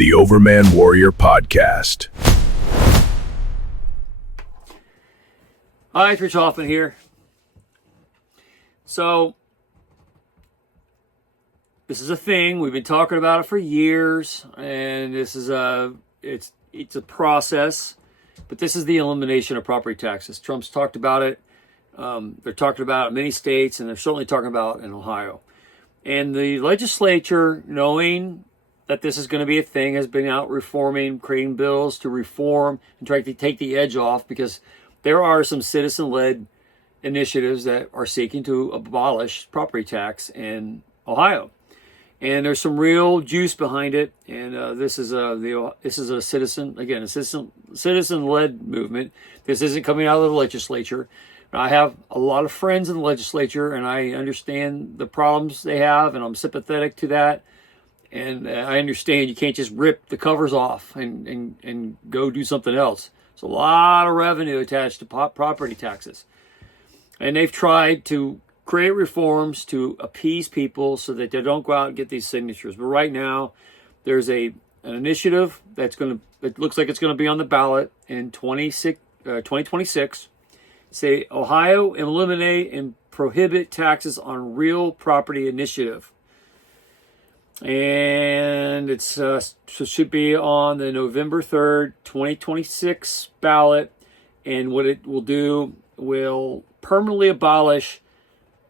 the Overman Warrior Podcast. Hi, it's Rich Hoffman here. So, this is a thing. We've been talking about it for years, and this is it's a process. But this is the elimination of property taxes. Trump's talked about it. They're talking about it in many states, and they're certainly talking about it in Ohio. And the legislature, knowing that this is going to be a thing, has been out reforming, creating bills to reform and try to take the edge off, because there are some citizen-led initiatives that are seeking to abolish property tax in Ohio, and there's some real juice behind it. And this is a citizen-led movement. This isn't coming out of the legislature. I have a lot of friends in the legislature, and I understand the problems they have, and I'm sympathetic to that. And I understand you can't just rip the covers off and go do something else. There's a lot of revenue attached to property taxes. And they've tried to create reforms to appease people so that they don't go out and get these signatures. But right now, there's an initiative it looks like it's going to be on the ballot in 2026. Say, Ohio eliminate and prohibit taxes on real property initiative. And it should be on the November 3rd, 2026 ballot. And what it will permanently abolish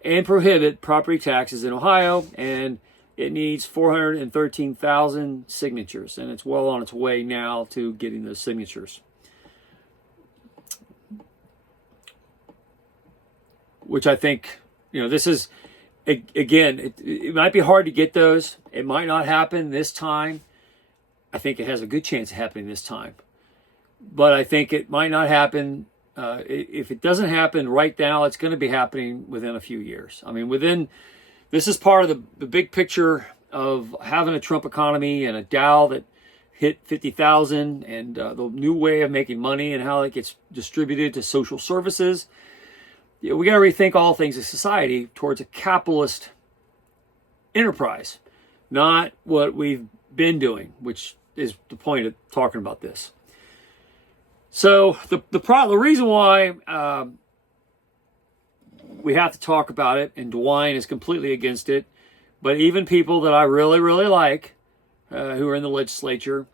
and prohibit property taxes in Ohio. And it needs 413,000 signatures. And it's well on its way now to getting those signatures. Which I think, this is... Again, it might be hard to get those. It might not happen this time. I think it has a good chance of happening this time. But I think it might not happen. If it doesn't happen right now, it's going to be happening within a few years. I mean, this is part of the big picture of having a Trump economy and a Dow that hit 50,000, and the new way of making money and how it gets distributed to social services. We got to rethink all things in society towards a capitalist enterprise, not what we've been doing, which is the point of talking about this. So the reason why we have to talk about it, and DeWine is completely against it, but even people that I really, really like, who are in the legislature,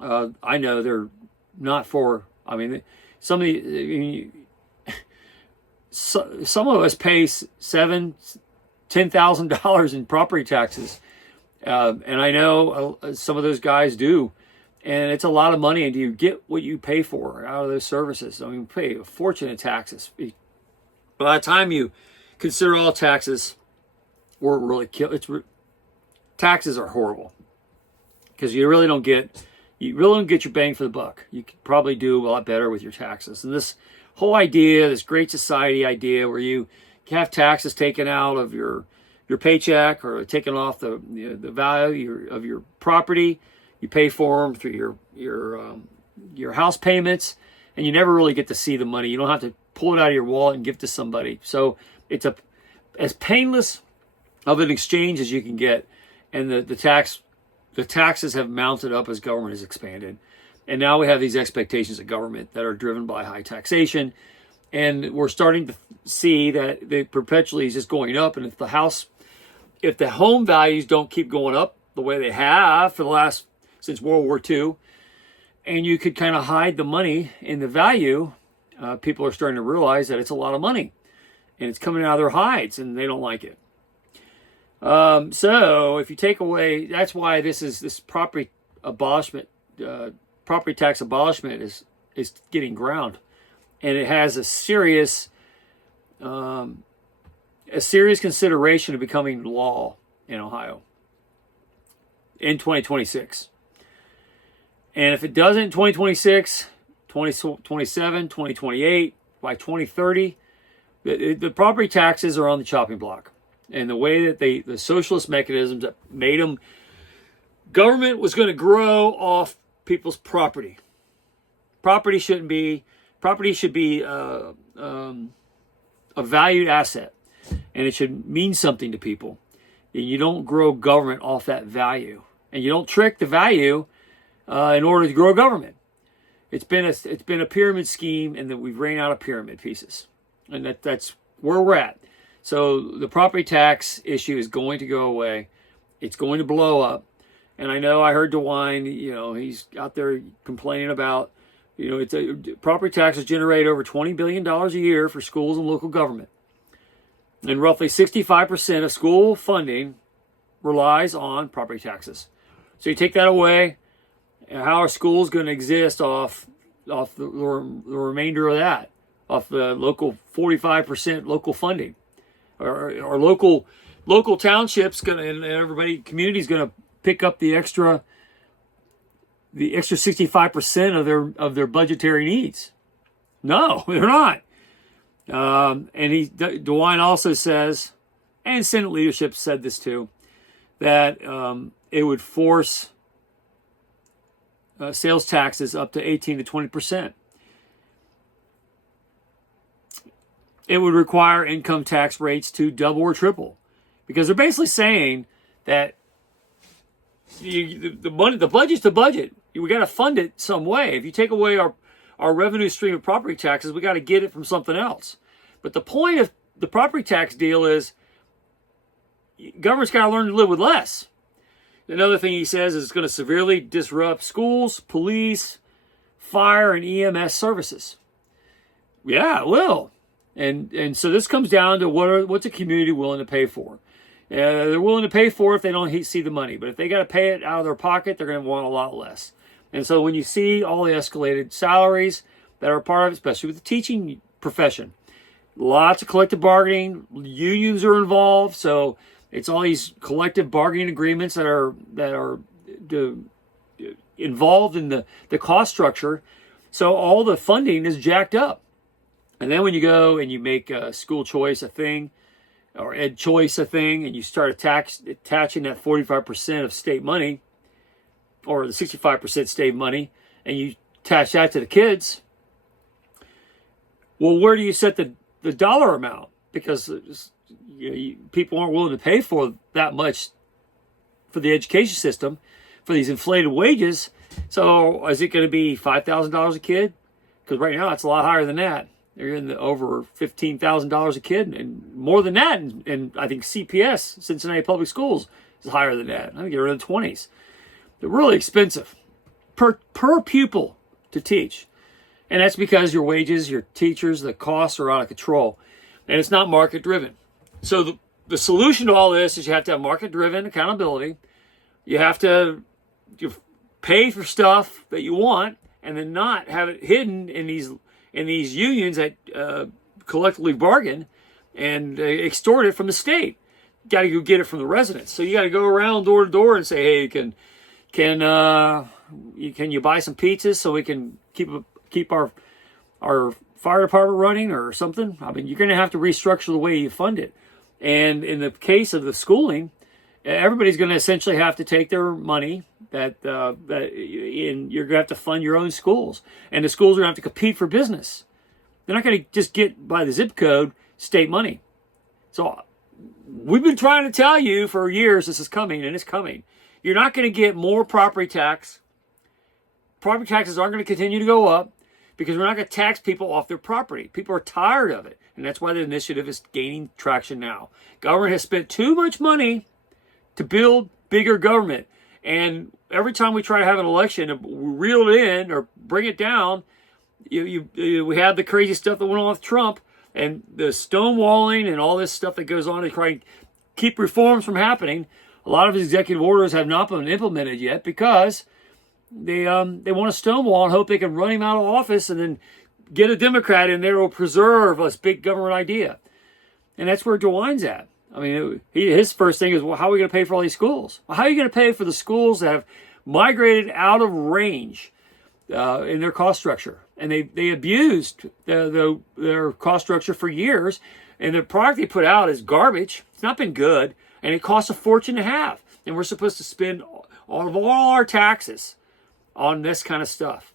I know they're not for. I mean, some of us pay $10,000 in property taxes, and I know some of those guys do, and it's a lot of money. And do you get what you pay for out of those services? I mean, you pay a fortune in taxes. By the time you consider all taxes, we're really taxes are horrible, because you really don't get your bang for the buck. You could probably do a lot better with your taxes. And this whole idea, this great society idea, where you have taxes taken out of your paycheck or taken off the value of your property, you pay for them through your house payments, and you never really get to see the money. You don't have to pull it out of your wallet and give it to somebody. So it's as painless of an exchange as you can get. And the taxes have mounted up as government has expanded. And now we have these expectations of government that are driven by high taxation. And we're starting to see that they perpetually is just going up. And if the home values don't keep going up the way they have since World War II, and you could kind of hide the money in the value, people are starting to realize that it's a lot of money. And it's coming out of their hides, and they don't like it. So if you take away, that's why this property tax abolishment is getting ground, and it has a serious consideration of becoming law in Ohio in 2026. And if it doesn't in 2026, 2027, 2028, by 2030, the property taxes are on the chopping block. And the way that the socialist mechanisms that made them, government was going to grow off people's property. Property should be a valued asset, and it should mean something to people. And you don't grow government off that value. and you don't trick the value in order to grow government. It's been a pyramid scheme, and that we've ran out of pyramid pieces, and that's where we're at. So the property tax issue is going to go away. It's going to blow up. And I know I heard DeWine, he's out there complaining about, property taxes generate over $20 billion a year for schools and local government. And roughly 65% of school funding relies on property taxes. So you take that away, and how are schools going to exist off the remainder of that, off the local 45% local funding, or local townships and everybody, communities going to pick up the extra 65% of their budgetary needs? No, they're not. And DeWine also says, and Senate leadership said this too, that it would force sales taxes up to 18 to 20%. It would require income tax rates to double or triple, because they're basically saying that the budget's the budget. We got to fund it some way. If you take away our revenue stream of property taxes, we got to get it from something else. But the point of the property tax deal is government's got to learn to live with less. Another thing he says is it's going to severely disrupt schools, police, fire, and EMS services. Yeah, it will. And so this comes down to what's a community willing to pay for. They're willing to pay for it if they don't see the money. But if they got to pay it out of their pocket, they're going to want a lot less. And so when you see all the escalated salaries that are part of it, especially with the teaching profession, lots of collective bargaining, unions are involved. So it's all these collective bargaining agreements that are involved in the cost structure. So all the funding is jacked up. And then when you go and you make school choice a thing, or ed choice a thing, and you start attaching that 45% of state money, or the 65% state money, and you attach that to the kids, well, where do you set the dollar amount? Because people aren't willing to pay for that much for the education system, for these inflated wages. So is it going to be $5,000 a kid? Because right now it's a lot higher than that. They're in the over $15,000 a kid, and more than that. And I think CPS, Cincinnati Public Schools, is higher than that. I think they're in the 20s. They're really expensive per pupil to teach. And that's because your wages, your teachers, the costs are out of control. And it's not market driven. So the solution to all this is you have to have market driven accountability. You have to pay for stuff that you want, and then not have it hidden in these unions that collectively bargain and extort it from the state. You got to go get it from the residents. So you got to go around door to door and say, hey, can you buy some pizzas so we can keep our fire department running or something? I mean, you're going to have to restructure the way you fund it. And in the case of the schooling, everybody's going to essentially have to take their money that you're going to have to fund your own schools. And the schools are going to have to compete for business. They're not going to just get by the zip code state money. So we've been trying to tell you for years this is coming, and it's coming. You're not going to get more property tax. Property taxes aren't going to continue to go up because we're not going to tax people off their property. People are tired of it. And that's why the initiative is gaining traction now. Government has spent too much money to build bigger government. And every time we try to have an election and reel it in or bring it down, we have the crazy stuff that went on with Trump and the stonewalling and all this stuff that goes on to try and keep reforms from happening. A lot of his executive orders have not been implemented yet because they want to stonewall and hope they can run him out of office and then get a Democrat in there who will preserve this big government idea. And that's where DeWine's at. I mean, his first thing is, well, how are we going to pay for all these schools? Well, how are you going to pay for the schools that have migrated out of range in their cost structure? And they abused their cost structure for years. And the product they put out is garbage. It's not been good. And it costs a fortune to have. And we're supposed to spend all of our taxes on this kind of stuff.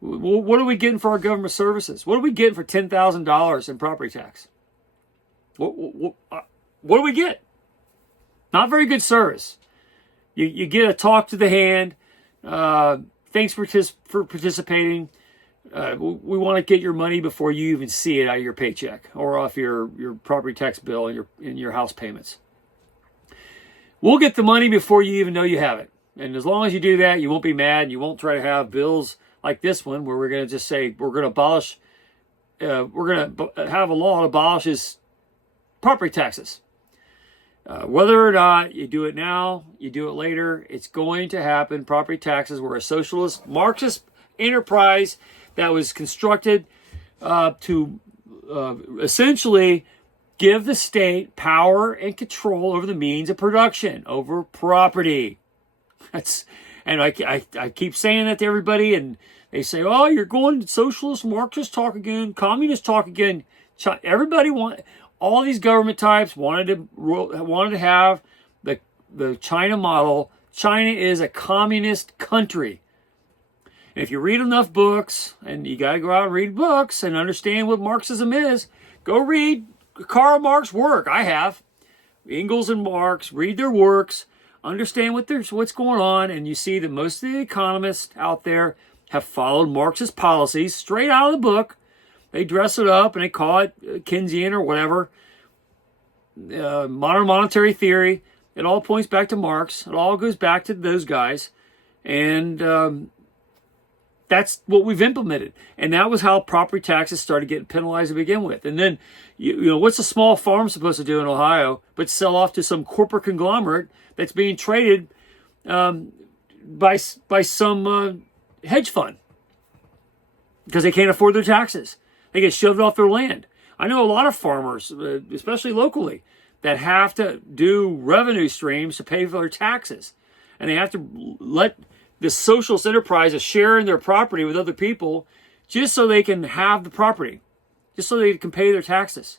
What are we getting for our government services? What are we getting for $10,000 in property tax? What do we get? Not very good service. You get a talk to the hand. Thanks for participating. We want to get your money before you even see it out of your paycheck or off your property tax bill and your house payments. We'll get the money before you even know you have it. And as long as you do that, you won't be mad. And you won't try to have bills like this one where we're going to just say we're going to abolish, we're going to have a law that abolishes property taxes. Whether or not you do it now, you do it later, it's going to happen. Property taxes were a socialist, Marxist enterprise that was constructed to essentially give the state power and control over the means of production, over property. And I keep saying that to everybody, and they say, "Oh, you're going socialist, Marxist talk again, communist talk again." All these government types wanted to have the China model. China is a communist country. And if you read enough books, and you got to go out and read books and understand what Marxism is, go read Karl Marx's work. I have. Engels and Marx, read their works, understand what's going on, and you see that most of the economists out there have followed Marxist policies straight out of the book. They dress it up and they call it Keynesian or whatever. Modern monetary theory. It all points back to Marx. It all goes back to those guys. And that's what we've implemented. And that was how property taxes started getting penalized to begin with. And then, you know, what's a small farm supposed to do in Ohio but sell off to some corporate conglomerate that's being traded by some hedge fund because they can't afford their taxes. They get shoved off their land. I know a lot of farmers, especially locally, that have to do revenue streams to pay for their taxes. And they have to let the socialist enterprise share in their property with other people just so they can have the property, just so they can pay their taxes.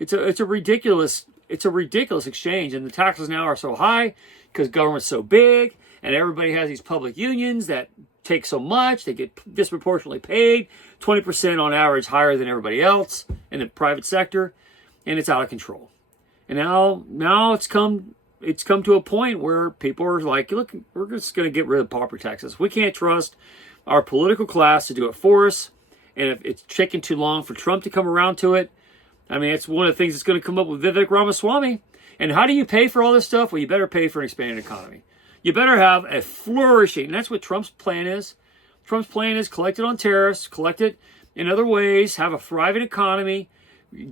It's a ridiculous exchange. And the taxes now are so high because government's so big and everybody has these public unions that take so much, they get disproportionately paid, 20% on average higher than everybody else in the private sector, and it's out of control. And now it's come to a point where people are like, look, we're just going to get rid of property taxes. We can't trust our political class to do it for us, and if it's taking too long for Trump to come around to it, I mean, it's one of the things that's going to come up with Vivek Ramaswamy. And how do you pay for all this stuff? Well, you better pay for an expanded economy. You better have a flourishing, and that's what Trump's plan is. Trump's plan is collect it on tariffs, collect it in other ways, have a thriving economy,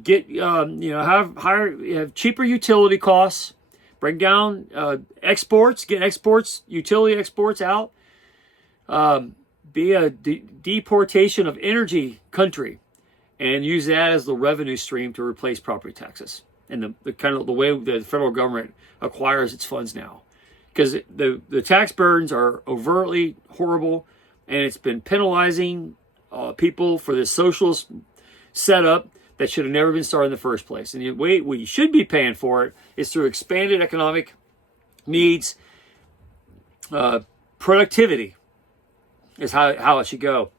get have cheaper utility costs, bring down exports, get utility exports out, be a deportation of energy country, and use that as the revenue stream to replace property taxes and the kind of the way the federal government acquires its funds now. Because the tax burdens are overtly horrible, and it's been penalizing people for this socialist setup that should have never been started in the first place. And the way we should be paying for it is through expanded economic needs. Productivity is how it should go.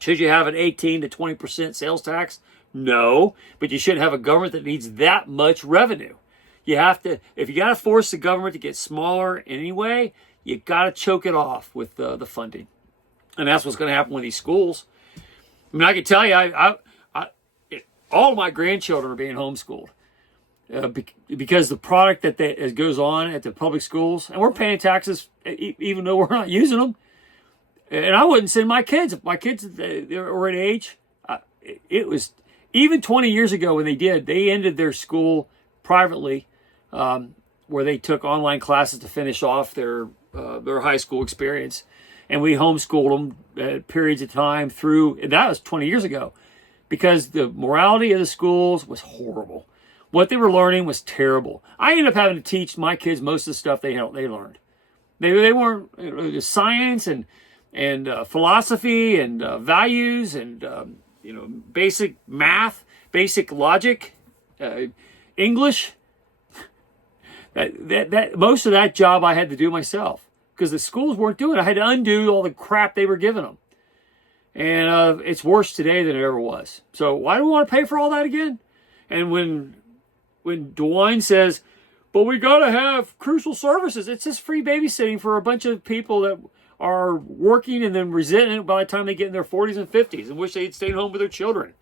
Should you have an 18 to 20% sales tax? No, but you shouldn't have a government that needs that much revenue. You have to, if you got to force the government to get smaller anyway, you got to choke it off with the funding. And that's what's going to happen with these schools. I mean, I can tell you, all of my grandchildren are being homeschooled because the product that goes on at the public schools, and we're paying taxes even though we're not using them. And I wouldn't send my kids. If my kids were at age, it was even 20 years ago when they ended their school privately, where they took online classes to finish off their high school experience. And we homeschooled them at periods of time through, and that was 20 years ago, because the morality of the schools was horrible. What they were learning was terrible. I ended up having to teach my kids most of the stuff they learned. They weren't science and philosophy and values and basic math, basic logic, English. That most of that job I had to do myself because the schools weren't doing it. I had to undo all the crap they were giving them. And it's worse today than it ever was. So why do we want to pay for all that again? And when DeWine says, but we got to have crucial services. It's just free babysitting for a bunch of people that are working and then resenting it by the time they get in their 40s and 50s and wish they'd stayed home with their children,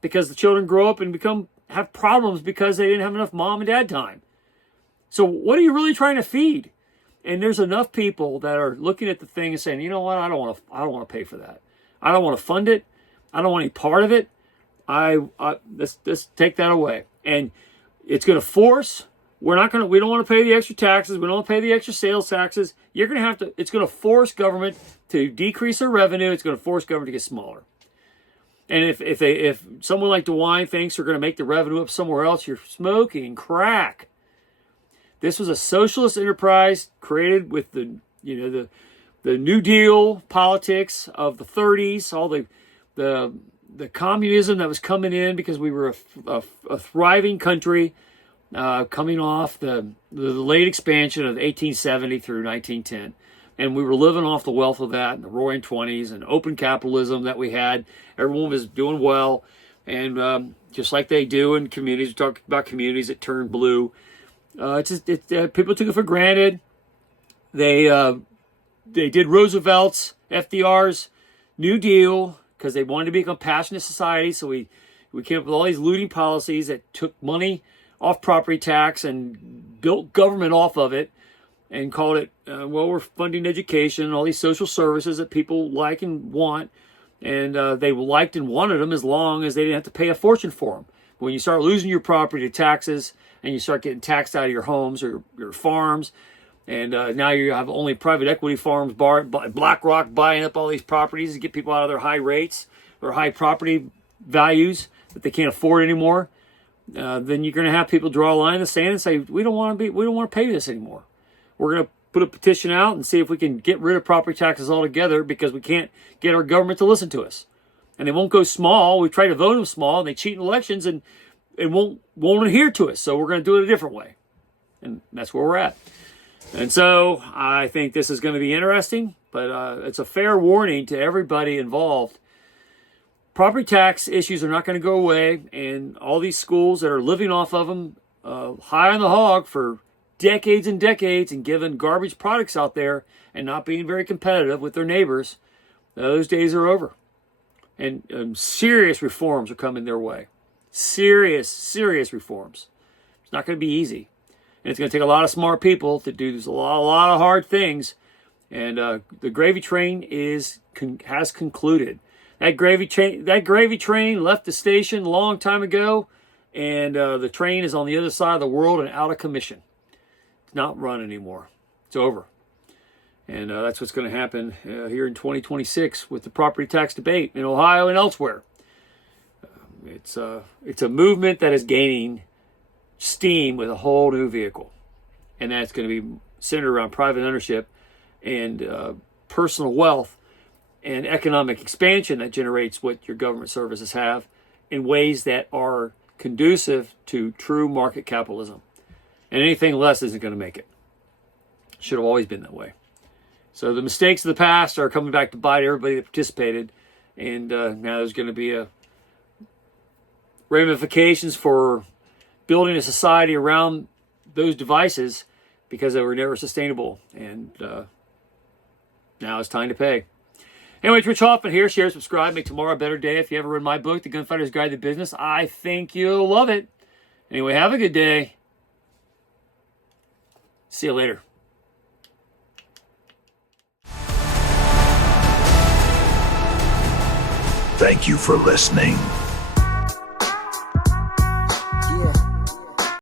because the children grow up and have problems because they didn't have enough mom and dad time. So what are you really trying to feed? And there's enough people that are looking at the thing and saying, you know what, I don't want to pay for that. I don't want to fund it. I don't want any part of it. Let's take that away. And it's going to force, we don't want to pay the extra taxes. We don't want to pay the extra sales taxes. It's going to force government to decrease their revenue. It's going to force government to get smaller. And if someone like DeWine thinks they're going to make the revenue up somewhere else, you're smoking crack. This was a socialist enterprise created with the New Deal politics of the 30s, all the communism that was coming in because we were a thriving country coming off the late expansion of 1870 through 1910. And we were living off the wealth of that in the roaring 20s and open capitalism that we had. Everyone was doing well. And just like they do in communities, we talk about communities that turn blue. People took it for granted. They did Roosevelt's, FDR's New Deal because they wanted to be a compassionate society. So we came up with all these looting policies that took money off property tax and built government off of it and called it, we're funding education, all these social services that people like and want. And they liked and wanted them as long as they didn't have to pay a fortune for them. But when you start losing your property to taxes and you start getting taxed out of your homes or your farms, and now you have only private equity farms, BlackRock buying up all these properties to get people out of their high rates or high property values that they can't afford anymore, then you're going to have people draw a line in the sand and say, we don't want to pay this anymore. We're going to put a petition out and see if we can get rid of property taxes altogether because we can't get our government to listen to us. And they won't go small. We try to vote them small, and they cheat in elections and won't adhere to us. So we're going to do it a different way. And that's where we're at. And so I think this is going to be interesting, but it's a fair warning to everybody involved. Property tax issues are not going to go away, and all these schools that are living off of them high on the hog for decades and decades and giving garbage products out there and not being very competitive with their neighbors, those days are over. And serious reforms are coming their way. Serious reforms. It's not going to be easy. And it's going to take a lot of smart people to do a lot of hard things. And the gravy train has concluded. That gravy train left the station a long time ago, and the train is on the other side of the world and out of commission. It's not run anymore. It's over. And that's what's going to happen here in 2026 with the property tax debate in Ohio and elsewhere. It's a movement that is gaining steam with a whole new vehicle. And that's going to be centered around private ownership and personal wealth and economic expansion that generates what your government services have in ways that are conducive to true market capitalism. And anything less isn't going to make it. Should have always been that way. So the mistakes of the past are coming back to bite everybody that participated. And now there's going to be ramifications for building a society around those devices because they were never sustainable. And now it's time to pay. Anyway, it's Rich Hoffman here. Share, subscribe, make tomorrow a better day. If you ever read my book, The Gunfighter's Guide to Business, I think you'll love it. Anyway, have a good day. See you later. Thank you for listening.